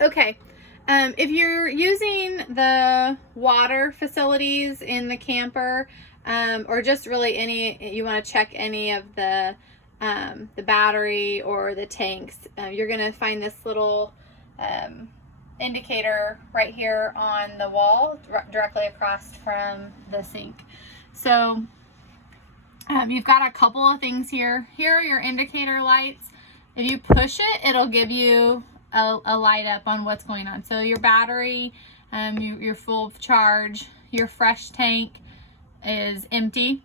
Okay. If you're using the water facilities in the camper, or just really any, you want to check any of the battery or the tanks, you're going to find this little indicator right here on the wall directly across from the sink. So you've got a couple of things here. Here are your indicator lights. If you push it, it'll give you a light up on what's going on. So your battery, you're full of charge. Your fresh tank is empty.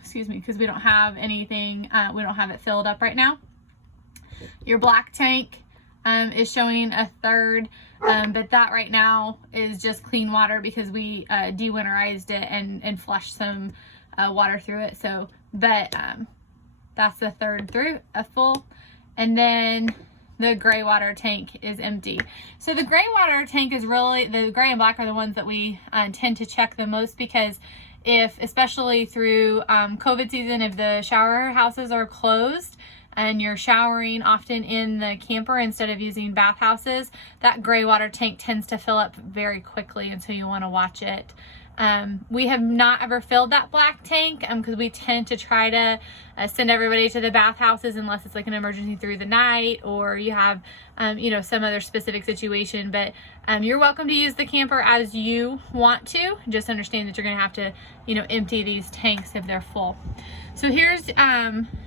Excuse me, because we don't have anything, we don't have it filled up right now. Your black tank is showing a third, but that right now is just clean water because we de-winterized it and flushed some water through it. So, but that's the third through a full. And then the gray water tank is empty. So the gray water tank is really, the gray and black are the ones that we tend to check the most, because if, especially through COVID season, if the shower houses are closed and you're showering often in the camper instead of using bathhouses, that gray water tank tends to fill up very quickly, and so you want to watch it. We have not ever filled that black tank because we tend to try to send everybody to the bathhouses unless it's like an emergency through the night, or you have, some other specific situation. But you're welcome to use the camper as you want to. Just understand that you're going to have to, empty these tanks if they're full. So here's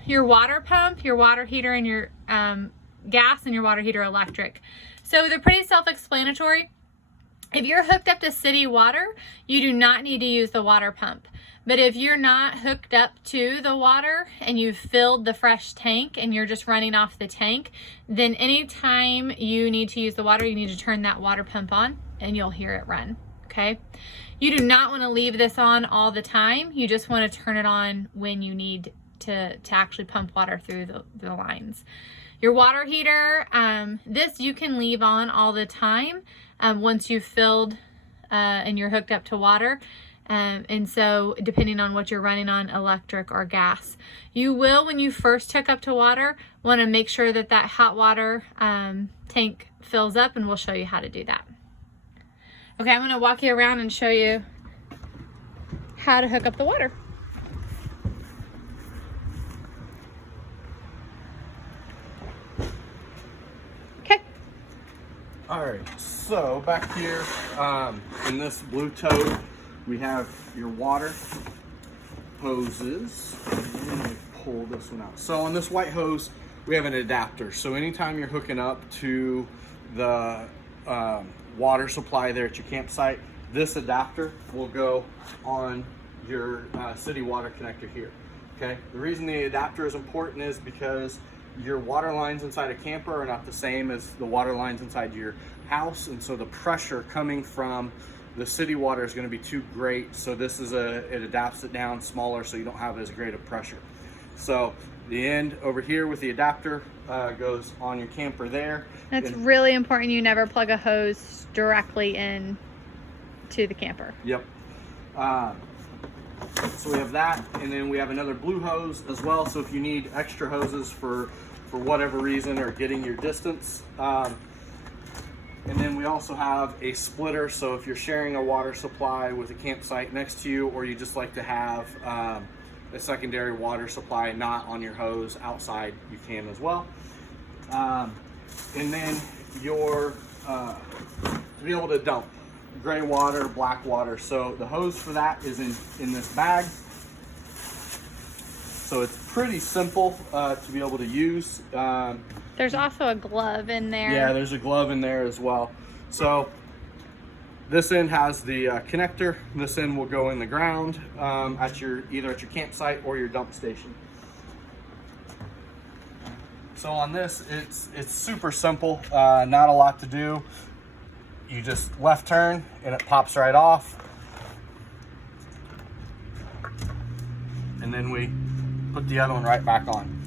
your water pump, your water heater, and your gas, and your water heater electric. So they're pretty self-explanatory. If you're hooked up to city water, you do not need to use the water pump. But if you're not hooked up to the water and you've filled the fresh tank and you're just running off the tank, then anytime you need to use the water, you need to turn that water pump on and you'll hear it run, okay? You do not want to leave this on all the time. You just want to turn it on when you need to actually pump water through the lines. Your water heater, this you can leave on all the time once you've filled and you're hooked up to water. And so depending on what you're running on, electric or gas. You will, when you first hook up to water, want to make sure that that hot water tank fills up, and we'll show you how to do that. Okay, I'm going to walk you around and show you how to hook up the water. All right, so back here in this blue tote, we have your water hoses. Let me pull this one out. So on this white hose, we have an adapter. So anytime you're hooking up to the water supply there at your campsite, this adapter will go on your city water connector here, okay? The reason the adapter is important is because your water lines inside a camper are not the same as the water lines inside your house, and so the pressure coming from the city water is going to be too great. So this is it adapts it down smaller so you don't have as great a pressure. So the end over here with the adapter goes on your camper there. That's really important. You never plug a hose directly in to the camper. Yep. So we have that, and then we have another blue hose as well. So if you need extra hoses for whatever reason or getting your distance. And then we also have a splitter. So if you're sharing a water supply with a campsite next to you, or you just like to have a secondary water supply not on your hose outside, you can as well. And then your, to be able to dump gray water, black water. So the hose for that is in this bag. So it's pretty simple to be able to use. There's also a glove in there. Yeah, there's a glove in there as well. So this end has the connector. This end will go in the ground either at your campsite or your dump station. So on this, it's super simple, not a lot to do. You just left turn and it pops right off. And then we put the other one right back on.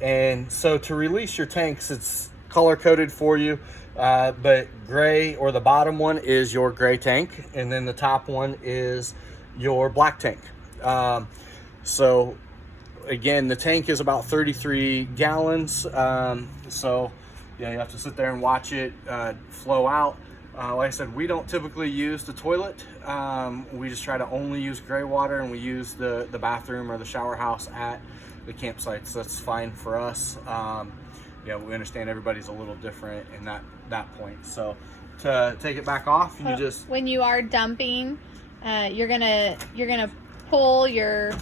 And so to release your tanks, it's color coded for you, but gray, or the bottom one, is your gray tank, and then the top one is your black tank. So again, the tank is about 33 gallons. So Yeah, you have to sit there and watch it flow out. Like I said, we don't typically use the toilet. We just try to only use gray water, and we use the bathroom or the shower house at the campsites. That's fine for us. Yeah, we understand everybody's a little different in that point. So to take it back off, you just, when you are dumping, you're gonna pull your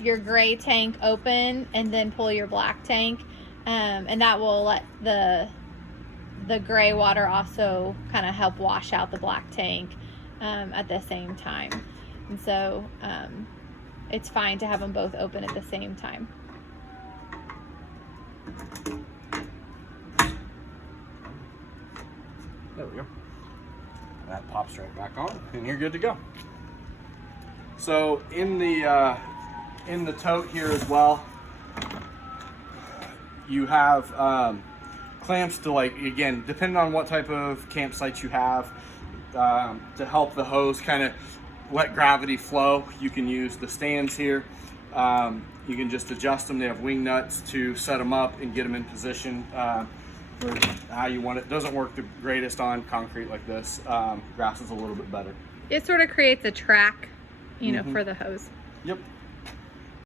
gray tank open and then pull your black tank, and that will let the gray water also kind of help wash out the black tank at the same time. And so it's fine to have them both open at the same time. there we go. That pops right back on, and you're good to go. So in the tote here as well, you have clamps to, like, again, depending on what type of campsite you have, to help the hose kind of let gravity flow. You can use the stands here. You can just adjust them. They have wing nuts to set them up and get them in position for how you want it. Doesn't work the greatest on concrete like this. Grass is a little bit better. It sort of creates a track, you know, for the hose. Yep.